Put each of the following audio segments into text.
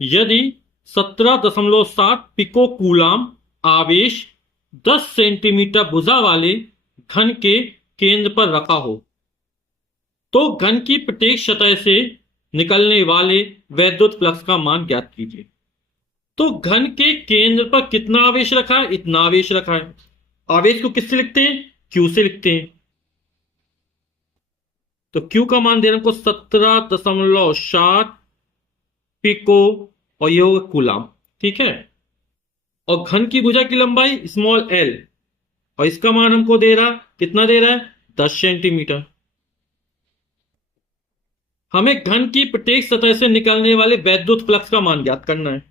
यदि 17.7 pico coulomb आवेश 10 centimetre भुजा वाले घन के केंद्र पर रखा हो तो घन की प्रत्येक सतह से निकलने वाले वैद्युत फ्लक्स का मान ज्ञात कीजिए। तो घन के केंद्र पर कितना आवेश रखा है? इतना आवेश रखा है। आवेश को किससे लिखते हैं? क्यू से लिखते हैं। तो क्यू का मान दे रहे हमको 17.7 पिको और ये होगा कूलाम। ठीक है। और घन की भुजा की लंबाई स्मॉल एल और इसका मान हमको दे रहा, कितना दे रहा है? 10 सेंटीमीटर। हमें घन की प्रत्येक सतह से निकलने वाले वैद्युत फ्लक्स का मान ज्ञात करना है।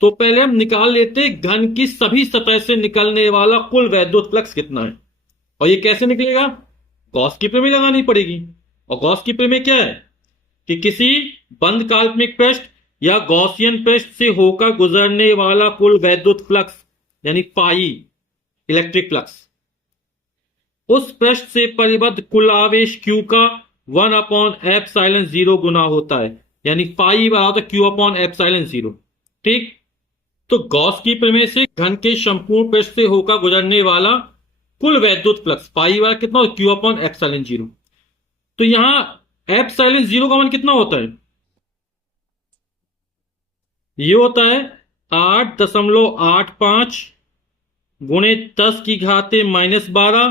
तो पहले हम निकाल लेते हैं घन की सभी सतह से निकलने वाला कुल वैद्युत फ्लक्स कितना है। और ये कैसे निकलेगा? गॉस की प्रमेय लगानी पड़ेगी। और गॉस की प्रमेय क्या है कि किसी बंद काल्पनिक पृष्ठ या गॉसियन पृष्ठ से होकर गुजरने वाला कुल वैद्युत फ्लक्स यानी पाई इलेक्ट्रिक फ्लक्स उस पृष्ठ से परिबद्ध कुल आवेश Q का 1/ε0 गुना होता है, यानी पाई बराबर Q अपॉन एप्सिलॉन 0। ठीक। तो गॉस की प्रमेय से घन के संपूर्ण पृष्ठ से होकर गुजरने वाला कुल वैद्युत फ्लक्स पाई बराबर कितना? Q upon epsilon 0। तो यहां एप्सिलॉन 0 का मान कितना होता है? ये होता है 8.85 गुणे 10 की घाते -12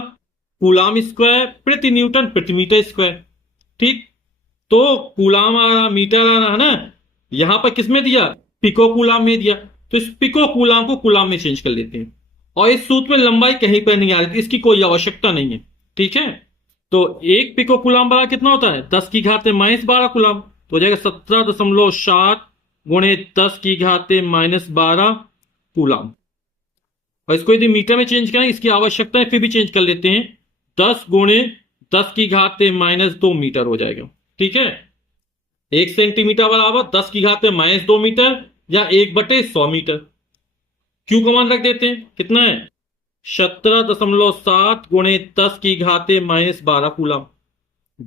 कूलाम स्क्वायर प्रति न्यूटन प्रति मीटर स्क्वायर। ठीक। तो कूलाम आ रहा, मीटर आ रहा है ना, यहां पर किसमें दिया? पिको कूलाम में दिया। तो इस पिको कूलाम को कूलाम में चेंज कर लेते हैं। और इस सूत्र में लंबाई कहीं पर नहीं आ रही, इसकी कोई आवश्यकता नहीं है। ठीक है। तो एक पिको कूलाम बड़ा कितना होता है? 10 की घाते -12 कूलाम। तो हो जाएगा 17.7 गुणे 10 की घाते -12 कूलाम। और इसको यदि मीटर में चेंज करें, इसकी आवश्यकता है, फिर भी चेंज कर लेते हैं। 10 गुणे 10 की घाते -2 मीटर हो जाएगा। ठीक है। 1 सेंटीमीटर बराबर 10 की घाते -2 मीटर या 1/100 मीटर। क्यू का मान रख देते हैं, कितना है? 17.7 गुणे 10 की घाते -12 कूलम।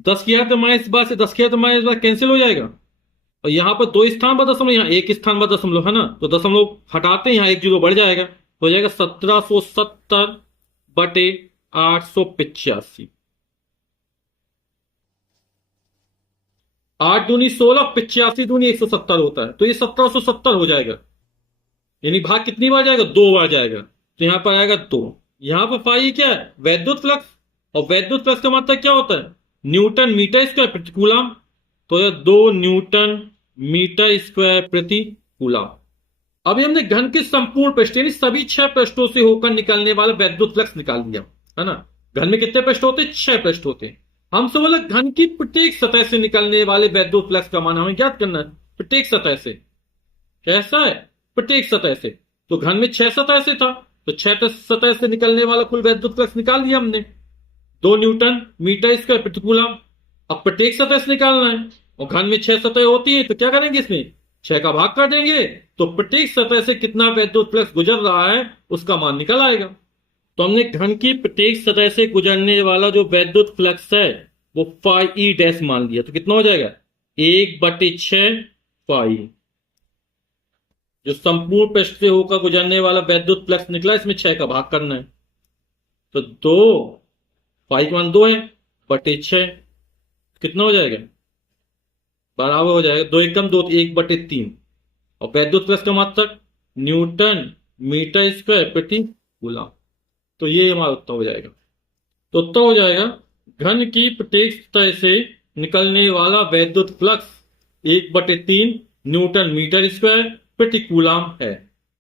10 की घाते -12 से 10 की घाते -12 कैंसिल हो जाएगा। और यहां पर 2 स्थान पर दशमलव, यहां 1 स्थान पर दशमलव है ना, तो दशमलव हटाते हैं, यहां 1 जीरो बढ़ जाएगा। हो जाएगा 1770/885। 8 दूनी 16, 85 दूनी 170 होता है, तो ये 1770 हो जाएगा। यानी भाग कितनी बार जाएगा? 2 बार जाएगा। तो यहां पर आएगा 2। यहां पर पाई क्या है? वैद्युत फ्लक्स। और वैद्युत फ्लक्स का मतलब क्या होता है? न्यूटन मीटर स्क्वायर प्रति कूलम। तो यह 2 न्यूटन मीटर स्क्वायर प्रति कूलम। अभी हमने घन के संपूर्ण पृष्ठ यानी सभी 6 पृष्ठों से होकर निकलने वाला वैद्युत फ्लक्स निकाल दिया है ना। घन में कितने पृष्ठ होते हैं? 6 पृष्ठ होते हैं। हमसे बोला घन की प्रत्येक सतह से निकलने वाले वैद्युत फ्लक्स का मान हमें ज्ञात करना है। प्रत्येक सतह से कैसा है? प्रत्येक सतह से। तो घन में 6 सतह से था, तो 6 सतह से निकलने वाला कुल वैद्युत फ्लक्स निकाल दिया हमने, 2 न्यूटन मीटर स्क्वायर प्रति कूलम। अब प्रत्येक सतह से निकालना है, और घन में 6 सतह होती है, तो क्या करेंगे? इसमें 6 का भाग कर देंगे, तो प्रत्येक सतह से कितना वैद्युत फ्लक्स गुजर रहा है उसका मान निकल आएगा। तो हमने घन की प्रत्येक सतह से गुजरने वाला जो वैद्युत फ्लक्स है वो फाई ई डैश मान लिया। तो कितना हो जाएगा? 1/6 फाई। जो संपूर्ण पृष्ठ से होकर गुजरने वाला वैद्युत फ्लक्स निकला, इसमें 6 का भाग करना है। तो 2 फाई का मान 2 है, बटे 6 कितना हो जाएगा? बराबर हो जाएगा 2 एकम 2, 1/3। और वैद्युत फ्लक्स का मात्रक न्यूटन मीटर स्क्वायर प्रति कूलम। तो ये हमारा उत्तर हो जाएगा। तो उत्तर हो जाएगा घन की प्रत्येक सतह से निकलने वाला वैद्युत फ्लक्स 1/3 न्यूटन मीटर स्क्वायर प्रति कूलम है।